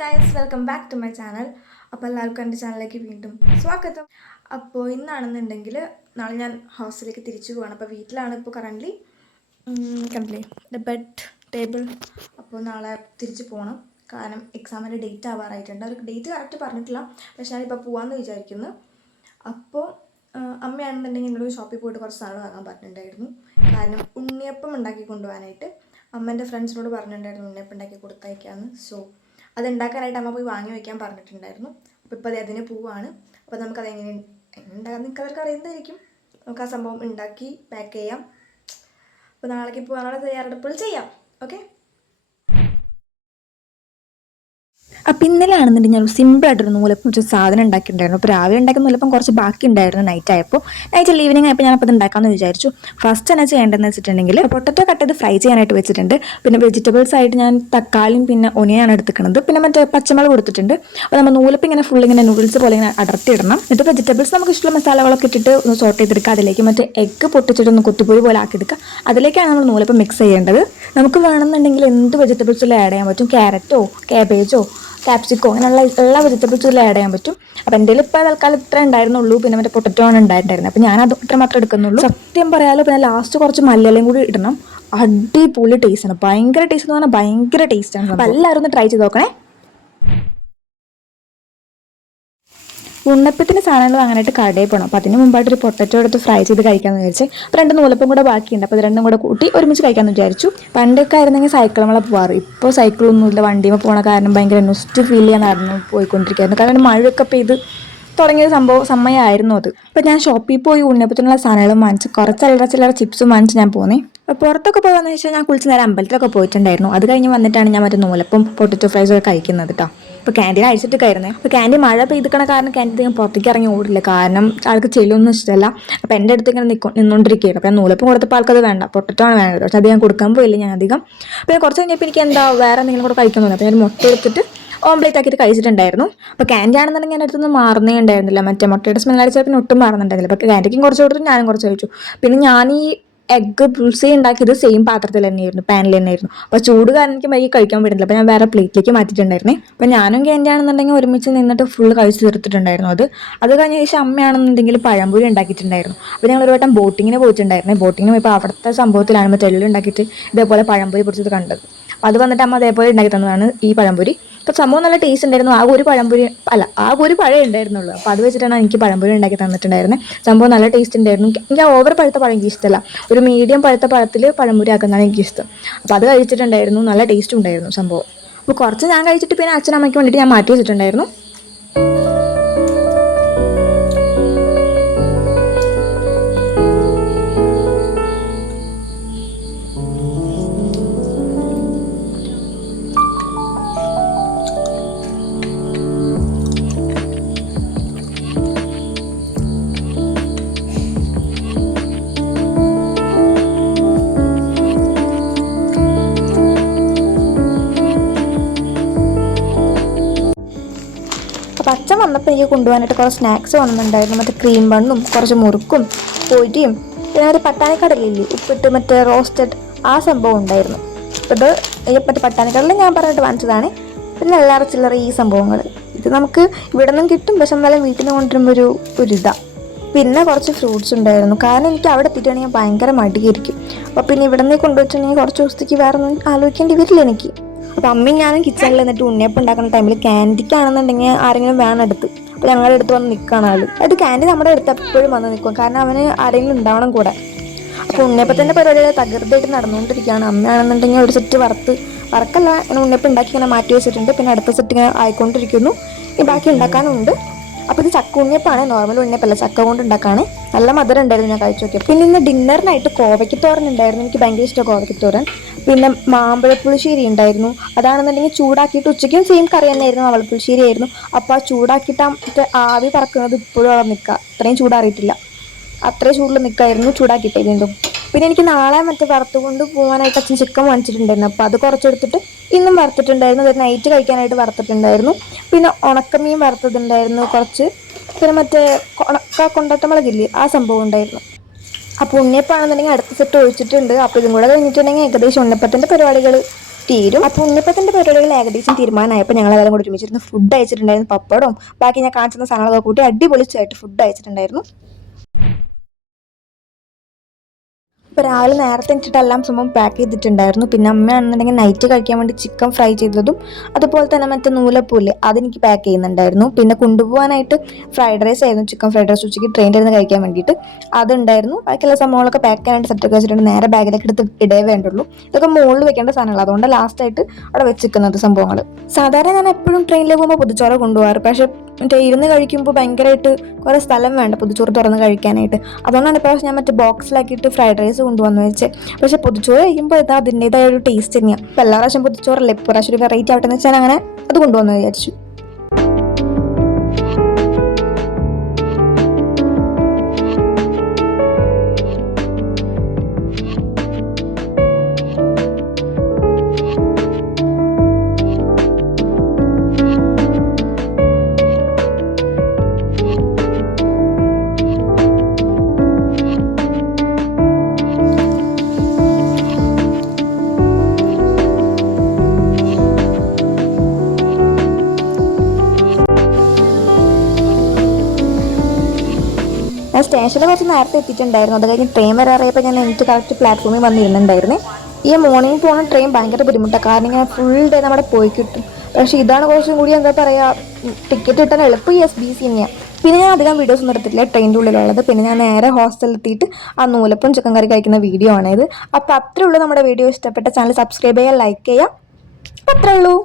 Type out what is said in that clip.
Guys, welcome back to my channel. അപ്പോൾ എല്ലാവർക്കും എൻ്റെ ചാനലിലേക്ക് വീണ്ടും സ്വാഗതം. അപ്പോൾ ഇന്നാണെന്നുണ്ടെങ്കിൽ നാളെ ഞാൻ ഹോസ്റ്റലിലേക്ക് തിരിച്ചു പോവാണ്. അപ്പോൾ വീട്ടിലാണ് ഇപ്പോൾ കറൻ്റ്ലി കണ്ടില്ലേ ബെഡ് ടേബിൾ. അപ്പോൾ നാളെ തിരിച്ചു പോകണം, കാരണം എക്സാമിൻ്റെ ഡേറ്റ് ആവാറായിട്ടുണ്ട്. അവർ ഡേറ്റ് കറക്റ്റ് പറഞ്ഞിട്ടില്ല, പക്ഷേ ഞാനിപ്പോൾ പോകാമെന്ന് വിചാരിക്കുന്നു. അപ്പോൾ അമ്മയാണെന്നുണ്ടെങ്കിൽ എന്നോട് ഷോപ്പിൽ പോയിട്ട് കുറച്ച് സാധനം വാങ്ങാൻ പറഞ്ഞിട്ടുണ്ടായിരുന്നു. കാരണം ഉണ്ണിയപ്പം ഉണ്ടാക്കി കൊണ്ടുപോകാനായിട്ട് അമ്മേൻ്റെ ഫ്രണ്ട്സിനോട് പറഞ്ഞിട്ടുണ്ടായിരുന്നു ഉണ്ണിയപ്പം ഉണ്ടാക്കി കൊടുത്തയക്കാമെന്ന്. സോ അത് ഉണ്ടാക്കാനായിട്ട് അമ്മ പോയി വാങ്ങി വയ്ക്കാൻ പറഞ്ഞിട്ടുണ്ടായിരുന്നു. അപ്പോൾ ഇപ്പോൾ അതിന് പോവാണ്. അപ്പോൾ നമുക്കത് എങ്ങനെ ഉണ്ടാകാൻ നിങ്ങൾക്ക് അവർക്ക് അറിയുന്നതായിരിക്കും. നമുക്ക് ആ സംഭവം ഉണ്ടാക്കി പാക്ക് ചെയ്യാം. അപ്പോൾ നാളേക്ക് പോകാനുള്ള തയ്യാറെടുപ്പുകൾ ചെയ്യാം. ഓക്കെ. അപ്പോൾ ഇന്നലെ ആണെന്നുണ്ടെങ്കിൽ ഞാൻ സിമ്പിളായിട്ടൊരു നൂലപ്പം വെച്ച് സാധനം ഉണ്ടാക്കിയിട്ടുണ്ടായിരുന്നു. അപ്പോൾ രാവിലെ ഉണ്ടാക്കുന്ന നൂലപ്പം കുറച്ച് ബാക്കി ഉണ്ടായിരുന്നു നൈറ്റ് ആയപ്പോൾ. നൈറ്റ് ഈവനിങ് ആയപ്പോൾ ഞാനപ്പോൾ അത് ഉണ്ടാക്കാമെന്ന് വിചാരിച്ചു. ഫസ്റ്റ് തന്നെ ചെയ്യേണ്ടതെന്ന് വെച്ചിട്ടുണ്ടെങ്കിൽ പൊട്ടറ്റോ കട്ട് ചെയ്ത് ഫ്രൈ ചെയ്യാനായിട്ട് വെച്ചിട്ടുണ്ട്. പിന്നെ വെജിറ്റബിൾസ് ആയിട്ട് ഞാൻ തക്കാളിയും പിന്നെ ഒനിയനാണ് എടുക്കുന്നത്. പിന്നെ മറ്റേ പച്ചമുളക് കൊടുത്തിട്ടുണ്ട്. അപ്പോൾ നമ്മൾ നൂലപ്പം ഇങ്ങനെ ഫുൾ ഇങ്ങനെ നൂഡിൽസ് പോലെ ഇങ്ങനെ അടർത്തിയിടണം. എന്നിട്ട് വെജിറ്റബിൾസ് നമുക്ക് ഇഷ്ടമുള്ള മസാലകളൊക്കെ ഇട്ടിട്ട് ഒന്ന് സോട്ട് ചെയ്തെടുക്കുക. അതിലേക്ക് മറ്റേ എഗ്ഗ് പൊട്ടിച്ചിട്ട് ഒന്ന് കുത്തിപ്പൊരി പോലെ ആക്കിയെടുക്കുക. അതിലേക്കാണ് നമ്മൾ നൂലപ്പം മിക്സ് ചെയ്യേണ്ടത്. നമുക്ക് വേണമെന്നുണ്ടെങ്കിൽ എന്ത് വെജിറ്റബിൾസിലും ആഡ് ചെയ്യാൻ പറ്റും. ക്യാരറ്റോ കാബേജോ ക്യാപ്സിക്കോ അങ്ങനെയുള്ള എല്ലാ വെജിറ്റബിൾസും ആഡ് ചെയ്യാൻ പറ്റും. അപ്പോൾ എൻ്റെ ഇപ്പോൾ തൽക്കാലം ഇത്ര ഉണ്ടായിരുന്നുള്ളൂ. പിന്നെ മറ്റേ പൊട്ടറ്റോ ആണ് ഉണ്ടായിട്ടുണ്ടായിരുന്നത്. അപ്പോൾ ഞാനത് ഇത്ര മാത്രം എടുക്കുന്നുള്ളൂ. സത്യം പറയാലോ, പിന്നെ ലാസ്റ്റ് കുറച്ച് മല്ലിയിലയും കൂടി ഇടണം. അടിപൊളി ടേസ്റ്റാണ്, ഭയങ്കര ടേസ്റ്റ് എന്ന് പറഞ്ഞാൽ ഭയങ്കര ടേസ്റ്റാണ്. അപ്പോൾ എല്ലാവരും ഒന്ന് ട്രൈ ചെയ്ത് നോക്കണേ. ഉണ്ണപ്പത്തിന് സാധനങ്ങൾ വാങ്ങാനായിട്ട് കടയിൽ പോകണം. അപ്പോൾ അതിന് മുമ്പായിട്ട് ഒരു പൊട്ടറ്റോ എടുത്ത് ഫ്രൈ ചെയ്ത് കഴിക്കാമെന്ന് വിചാരിച്ച്. അപ്പോൾ 2 നൂലപ്പം കൂടെ ബാക്കിയുണ്ട്. അപ്പോൾ ഇത് രണ്ടും കൂടെ കൂട്ടി ഒരുമിച്ച് കഴിക്കാമെന്ന് വിചാരിച്ചു. പണ്ടൊക്കെ ആയിരുന്നെങ്കിൽ സൈക്കിൾ നമ്മളെ പോകാറ്. ഇപ്പോൾ സൈക്കിളൊന്നുമില്ല, വണ്ടിയിൽ പോകണ കാരണം ഭയങ്കര നൊസ്റ്റ് ഫീൽ ചെയ്യാൻ നടന്നു പോയിക്കൊണ്ടിരിക്കുകയായിരുന്നു. കാരണം മഴയൊക്കെ പെയ്ത് തുടങ്ങിയ സമയമായിരുന്നു അത്. അപ്പോൾ ഞാൻ ഷോപ്പിൽ പോയി ഉണ്ണപ്പത്തിനുള്ള സാധനങ്ങൾ വാങ്ങിച്ച് കുറച്ച് ചില്ലറ ചിപ്സും വാങ്ങിച്ച് ഞാൻ പോന്നേ. അപ്പോൾ പുറത്തൊക്കെ പോകാമെന്ന് വെച്ചാൽ ഞാൻ കുളിച്ച് നേരം അമ്പലത്തിലൊക്കെ പോയിട്ടുണ്ടായിരുന്നു. അത് കഴിഞ്ഞ് വന്നിട്ടാണ് ഞാൻ മറ്റേ നൂലപ്പം പൊട്ടറ്റോ ഫ്രൈസ് ഒക്കെ കഴിക്കുന്നത് കേട്ടോ. ഇപ്പോൾ ക്യാൻറ്റീൻ അഴിച്ചിട്ട് കയറുന്നത്. അപ്പോൾ ക്യാൻറ്റീൻ മഴ പെയ്തിക്കണ കാരണം ക്യാൻറ്റീൻ ഞാൻ പുറത്തേക്ക് ഇറങ്ങി ഓടില്ല, കാരണം ആൾക്ക് ചെളിയൊന്നും ഇഷ്ടമല്ല. അപ്പോൾ എൻ്റെ അടുത്ത് ഇങ്ങനെ നിന്നുകൊണ്ടിരിക്കുകയാണ്. അപ്പോൾ ഞാൻ നൂലപ്പം കൊടുത്തപ്പോൾ ആൾക്കത് വേണ്ട, പൊട്ടറ്റോ ആണ് വേണ്ടത്. പക്ഷേ അത് ഞാൻ കൊടുക്കാൻ പോയില്ല ഞാൻ അധികം. പിന്നെ കുറച്ച് കഴിഞ്ഞപ്പോൾ എനിക്ക് എന്താ വേറെ എന്തെങ്കിലും കൂടെ കഴിക്കാൻ തോന്നി. അപ്പോൾ ഞാൻ മുട്ട എടുത്തിട്ട് ഓംപ്ലേറ്റ് ആക്കിയിട്ട് കഴിച്ചിട്ടുണ്ടായിരുന്നു. അപ്പോൾ ക്യാൻറ്റീൻ ആണെന്നുണ്ടെങ്കിൽ എൻ്റെ അടുത്തൊന്നും മാറുന്നേ ഉണ്ടായിരുന്നില്ല. മറ്റേ മുട്ടയുടെ സ്മെൽ അടിച്ചാൽ പിന്നെ ഒട്ടും മാറുന്നുണ്ടായിരുന്നില്ല. അപ്പോൾ ക്യാൻറ്റീൻ കുറച്ച് കൊടുത്തിട്ട് ഞാനും കുറച്ച് കഴിച്ചു. പിന്നെ ഞാൻ ഈ എഗ്ഗ് ബുൾസൈ ഉണ്ടാക്കിയത് സെയിം പാത്രത്തിൽ തന്നെയായിരുന്നു, പാനിൽ തന്നെയായിരുന്നു. അപ്പോൾ ചൂട് കാരണം എനിക്ക് വൈകി കഴിക്കാൻ പറ്റുന്നില്ല. അപ്പോൾ ഞാൻ വേറെ പ്ലേറ്റിലേക്ക് മാറ്റിയിട്ടുണ്ടായിരുന്നേ. അപ്പോൾ ഞാനും ക്യാൻറ്റീൻ ആണെന്നുണ്ടെങ്കിൽ ഒരുമിച്ച് നിന്നിട്ട് ഫുൾ കഴിച്ച് തീർത്തിട്ടുണ്ടായിരുന്നു. അത് കഴിഞ്ഞ ശേഷം അമ്മയാണെന്നുണ്ടെങ്കിൽ പഴംപൊരി ഉണ്ടാക്കിയിട്ടുണ്ടായിരുന്നു. അപ്പോൾ ഞങ്ങൾ ഒരു വട്ടം ബോട്ടിങ്ങിന് പോയിട്ടുണ്ടായിരുന്നു. ബോട്ടിങ്ങിന് പോയപ്പോൾ അവിടുത്തെ സംഭവത്തിലാണ് മറ്റേ എല്ലാം ഉണ്ടാക്കിയിട്ട് ഇതേപോലെ പഴംപൊരി പൊടിച്ചത് കണ്ടത്. അപ്പോൾ അത് വന്നിട്ട് അമ്മ അതേപോലെ ഉണ്ടാക്കി തന്നതാണ് ഈ പഴംപൊരി. അപ്പോൾ സംഭവം നല്ല ടേസ്റ്റ് ഉണ്ടായിരുന്നു. ആ ഒരു പഴം ഉണ്ടായിരുന്നുള്ളൂ. അപ്പോൾ അത് വെച്ചിട്ടാണ് എനിക്ക് പഴംപൊരി ഉണ്ടാക്കി തന്നിട്ടുണ്ടായിരുന്നത്. സംഭവം നല്ല ടേസ്റ്റ് ഉണ്ടായിരുന്നു. എനിക്ക് ഓവർ പഴുത്ത പഴം എനിക്ക് ഇഷ്ടമല്ല, ഒരു മീഡിയം പഴുത്ത പഴത്തിൽ പഴംപൊരി ആക്കുന്നതാണ് എനിക്കിഷ്ടം. അപ്പോൾ അത് കഴിച്ചിട്ടുണ്ടായിരുന്നു, നല്ല ടേസ്റ്റ് ഉണ്ടായിരുന്നു സംഭവം. അപ്പോൾ കുറച്ച് ഞാൻ കഴിച്ചിട്ട് പിന്നെ അച്ഛനമ്മയ്ക്ക് വേണ്ടിയിട്ട് ഞാൻ മാറ്റി വെച്ചിട്ടുണ്ടായിരുന്നു. അപ്പോൾ അച്ഛൻ വന്നപ്പോൾ എനിക്ക് കൊണ്ടുപോകാനായിട്ട് കുറച്ച് സ്നാക്സ് വന്നിട്ടുണ്ടായിരുന്നു. മറ്റേ ക്രീം ബണ്ണും കുറച്ച് മുറുക്കും പൊരിയും പിന്നെ ഒരു പട്ടാണിക്കടലില്ലേ ഉപ്പിട്ട് മറ്റേ റോസ്റ്റഡ് ആ സംഭവം ഉണ്ടായിരുന്നു. അപ്പോൾ ഇത് മറ്റേ പട്ടാണിക്കടലിൽ ഞാൻ പറഞ്ഞിട്ട് വാങ്ങിച്ചതാണ്. പിന്നെ എല്ലാവരും ചില്ലറ ഈ സംഭവങ്ങൾ ഇത് നമുക്ക് ഇവിടെ നിന്നും കിട്ടും, പക്ഷെ എന്നാലും വീട്ടിൽ നിന്ന് കൊണ്ടുവരുമ്പോൾ ഒരു ഇതാണ്. പിന്നെ കുറച്ച് ഫ്രൂട്ട്സ് ഉണ്ടായിരുന്നു, കാരണം എനിക്ക് അവിടെ എത്തിയിട്ടുണ്ടെങ്കിൽ ഭയങ്കര മടിയായിരിക്കും. അപ്പോൾ പിന്നെ ഇവിടെ നിന്ന് കൊണ്ടുവച്ചിട്ടുണ്ടെങ്കിൽ കുറച്ച് ദിവസത്തേക്ക് വേറെ ഒന്നും ആലോചിക്കേണ്ടി വരില്ല എനിക്ക്. അപ്പോൾ അമ്മയും ഞാനും കിച്ചണിൽ എന്നിട്ട് ഉണ്ണിയപ്പം ഉണ്ടാക്കുന്ന ടൈമിൽ ക്യാൻഡിക്കാണെന്നുണ്ടെങ്കിൽ ആരെങ്കിലും വേണം എടുത്ത്. അപ്പോൾ ഞങ്ങളുടെ അടുത്ത് വന്ന് നിൽക്കുകയാണ് ആൾ. അത് ക്യാൻഡി നമ്മുടെ അടുത്ത് എപ്പോഴും വന്ന് നിൽക്കും, കാരണം അവന് ആരെങ്കിലും ഉണ്ടാവണം കൂടെ. അപ്പോൾ ഉണ്ണിയപ്പത്തിൻ്റെ പരിപാടികൾ തകൃതിയായിട്ട് നടന്നുകൊണ്ടിരിക്കുകയാണ്. അമ്മയാണെന്നുണ്ടെങ്കിൽ ഒരു സെറ്റ് വറക്കല്ല ഇങ്ങനെ ഉണ്ണിയപ്പം ഉണ്ടാക്കി ഇങ്ങനെ മാറ്റി വെച്ചിട്ടുണ്ട്. പിന്നെ അടുത്ത സെറ്റ് ഇങ്ങനെ ആയിക്കൊണ്ടിരിക്കുന്നു. ഈ ബാക്കി ഉണ്ടാക്കാനുണ്ട്. അപ്പോൾ ഇത് ചക്ക ഉണ്ണിയപ്പാണ്, നോർമൽ ഉണ്ണിയപ്പല്ല, ചക്ക കൊണ്ട് ഉണ്ടാക്കാണ്. നല്ല മധുരം ഉണ്ടായിരുന്നു ഞാൻ കഴിച്ചു നോക്കിയപ്പോൾ. പിന്നെ ഇന്ന് ഡിന്നറിനായിട്ട് കോവയ്ക്കത്തോരൻ ഉണ്ടായിരുന്നു, എനിക്ക് ഭയങ്കര ഇഷ്ടമാണ് കോവയ്ക്കത്തോരൻ. പിന്നെ മാമ്പഴപ്പുളിശ്ശേരി ഉണ്ടായിരുന്നു. അതാണെന്നുണ്ടെങ്കിൽ ചൂടാക്കിയിട്ട് ഉച്ചയ്ക്കും സെയിം കറി തന്നെയായിരുന്നു, അവളപ്പുളിശ്ശേരി ആയിരുന്നു. അപ്പോൾ ആ ചൂടാക്കിയിട്ട് മറ്റേ ആവി പറക്കുന്നത് ഇപ്പോഴും അവിടെ നിൽക്കുക, അത്രയും ചൂടാറിയിട്ടില്ല, അത്രയും ചൂടിൽ നിൽക്കായിരുന്നു ചൂടാക്കിയിട്ടേ വീണ്ടും. പിന്നെ എനിക്ക് നാളെ മറ്റേ വറുത്തുകൊണ്ട് പോകാനായിട്ട് അച്ഛൻ ചിക്കൻ വാങ്ങിച്ചിട്ടുണ്ടായിരുന്നു. അപ്പോൾ അത് കുറച്ചെടുത്തിട്ട് ഇന്നും വറുത്തിട്ടുണ്ടായിരുന്നു. അത് നൈറ്റ് കഴിക്കാനായിട്ട് വറുത്തിട്ടുണ്ടായിരുന്നു. പിന്നെ ഉണക്കമീൻ വറുത്തതുണ്ടായിരുന്നു കുറച്ച്. പിന്നെ മറ്റേ കൊണ്ടട്ടമുളകില്ലേ ആ സംഭവം ഉണ്ടായിരുന്നു. അപ്പോൾ ഉണ്ണിയപ്പാണെന്നുണ്ടെങ്കിൽ അടുത്ത സെറ്റ് ഒഴിച്ചിട്ടുണ്ട്. അപ്പോൾ ഇതും കൂടെ കഴിഞ്ഞിട്ടുണ്ടെങ്കിൽ ഏകദേശം ഉണ്ണിയപ്പത്തിൻ്റെ പരിപാടികൾ തീരും. അപ്പോൾ ഉണ്ണിപ്പത്തിൻ്റെ പരിപാടികൾ ഏകദേശം തീരുമാനമായപ്പോൾ ഞങ്ങളെല്ലാം കൂടി ഒരുമിച്ചിരുന്ന് ഫുഡ് അയച്ചിട്ടുണ്ടായിരുന്നു. പപ്പടവും ബാക്കി ഞാൻ കാണിച്ചിരുന്ന സാധനങ്ങളൊക്കെ കൂട്ടി അടിപൊളിച്ചായിട്ട് ഫുഡ് അയച്ചിട്ടുണ്ടായിരുന്നു. ഇപ്പോൾ രാവിലെ നേരത്തെ എല്ലാം സംഭവം പാക്ക് ചെയ്തിട്ടുണ്ടായിരുന്നു. പിന്നെ അമ്മയാണെന്നുണ്ടെങ്കിൽ നൈറ്റ് കഴിക്കാൻ വേണ്ടി ചിക്കൻ ഫ്രൈ ചെയ്തതും അതുപോലെ തന്നെ മറ്റേ നൂലപ്പൂല്ലേ അതെനിക്ക് പാക്ക് ചെയ്യുന്നുണ്ടായിരുന്നു. പിന്നെ കൊണ്ടുപോകാനായിട്ട് ഫ്രൈഡ് റൈസ് ആയിരുന്നു, ചിക്കൻ ഫ്രൈഡ് റൈസ് ഉച്ചയ്ക്ക് ട്രെയിനിൽ ഇരുന്ന് കഴിക്കാൻ വേണ്ടിയിട്ട് അതുണ്ടായിരുന്നു. ബാക്കിയുള്ള സംഭവങ്ങളൊക്കെ പാക്ക് ചെയ്യാനായിട്ട് സെറ്റൊക്കെ വെച്ചിട്ടുണ്ട്. നേരെ ബാഗിലേക്ക് എടുത്ത് ഇടേ വേണ്ടുള്ളൂ. ഇതൊക്കെ മുകളിൽ വെക്കേണ്ട സാധനങ്ങൾ, അതുകൊണ്ട് ലാസ്റ്റായിട്ട് അവിടെ വെച്ചിരിക്കുന്നത് സംഭവങ്ങൾ. സാധാരണ ഞാൻ എപ്പോഴും ട്രെയിനിൽ പോകുമ്പോൾ പൊതിച്ചോറ് കൊണ്ടുപോകാറ്. പക്ഷേ മറ്റേ ഇരുന്ന് കഴിക്കുമ്പോൾ ഭയങ്കരമായിട്ട് കുറേ സ്ഥലം വേണ്ട പൊതിച്ചോറ് തുറന്ന് കഴിക്കാനായിട്ട്. അതുകൊണ്ടാണ് ഇപ്പോൾ ഞാൻ മറ്റേ ബോക്സിലാക്കിയിട്ട് ഫ്രൈഡ് റൈസ് കൊണ്ടുവന്ന് വെച്ചത്. പക്ഷെ പൊതിച്ചോറ് കഴിക്കുമ്പോൾ ഇത് അതിൻ്റെതായ ഒരു ടേസ്റ്റ് തന്നെയാണ്. ഇപ്പോൾ എല്ലാ പ്രാവശ്യം പൊതിച്ചോറല്ലേ, ഇപ്പോൾ പ്രാവശ്യം ഒരു വെറൈറ്റി ആവട്ടെ എന്ന് വെച്ചാൽ അങ്ങനെ അത് കൊണ്ടുവന്ന് വിചാരിച്ചു. ഞാൻ സ്റ്റേഷനിൽ കുറച്ച് നേരത്തെ എത്തിയിട്ടുണ്ടായിരുന്നു. അത് കഴിഞ്ഞ് ട്രെയിൻ വരാറിയപ്പോൾ ഞാൻ എനിക്ക് കറക്റ്റ് പ്ലാറ്റ്ഫോമിൽ വന്നിരുന്നുണ്ടായിരുന്നേ. ഈ മോർണിംഗ് പോകുന്ന ട്രെയിൻ ഭയങ്കര ബുദ്ധിമുട്ടാണ്, കാരണം ഇങ്ങനെ ഫുൾ ഡേ നമ്മുടെ പോയി കിട്ടും. പക്ഷേ ഇതാണ് കുറച്ചും കൂടി എന്താ പറയുക, ടിക്കറ്റ് കിട്ടാൻ എളുപ്പം ഈ SBC തന്നെയാണ്. പിന്നെ ഞാൻ അധികം വീഡിയോസ് ഒന്നും എടുത്തിട്ടില്ല ട്രെയിനിൻ്റെ ഉള്ളിലുള്ളത്. പിന്നെ ഞാൻ നേരെ ഹോസ്റ്റലിൽ എത്തിയിട്ട് ആ നൂലപ്പം ചിക്കൻ കറി കഴിക്കുന്ന വീഡിയോ ആണിത്. അപ്പോൾ അത്രേ ഉള്ളൂ നമ്മുടെ വീഡിയോ. ഇഷ്ടപ്പെട്ട ചാനൽ സബ്സ്ക്രൈബ് ചെയ്യുക, ലൈക്ക് ചെയ്യുക, അത്രേ ഉള്ളൂ.